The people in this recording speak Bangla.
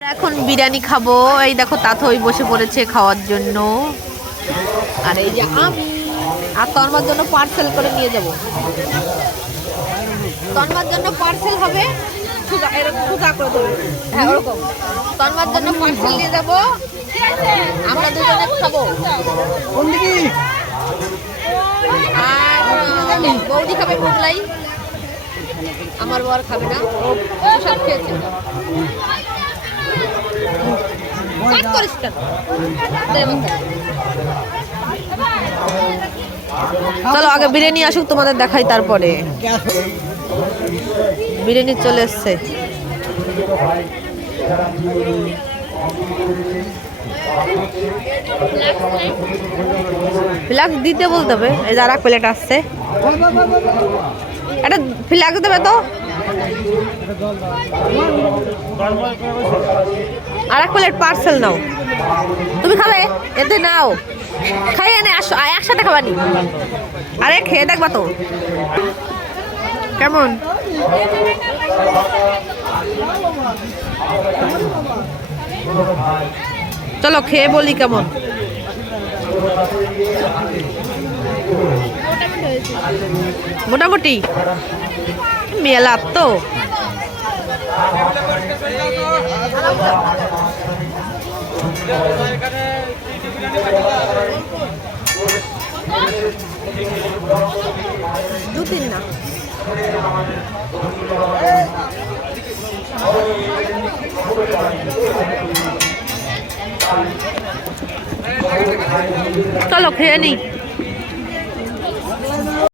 এখন বিরিয়ানি খাবো। এই দেখো তাথই বসে পড়েছে খাওয়ার জন্য। আর এই যে আমি আর তন্মার জন্য পার্সেল করে নিয়ে যাব। তন্মার জন্য পার্সেল হবে, এরকম সোজা করে দেবে। হ্যাঁ ওরকম তন্মার জন্য পার্সেল নিয়ে যাব, আমরা দুজনে খাবো। আর বৌদি খাবে মোগলাই, আমার বর খাবে না, ও সব খেয়েছে। চলো আগে বিরিয়ানি আসুক, তোমাদের দেখাই, তারপরে বিরিয়ানি চলে এসছে। ফ্লাক্স দিতে বলতে হবে। এই যারা প্লেট আসছে একটা ফ্লাক্স দেবে তো, আর এক প্লেট পার্সেল নাও। তুমি খাবে? এতে নাও, খাইয়ে নে, আসো একসাথে খাবানি। আরে খেয়ে দেখবা তো কেমন। চলো খেয়ে বলি কেমন। মোটামুটি মেলা তো। দু তিন না, চলো খেয়ে নি।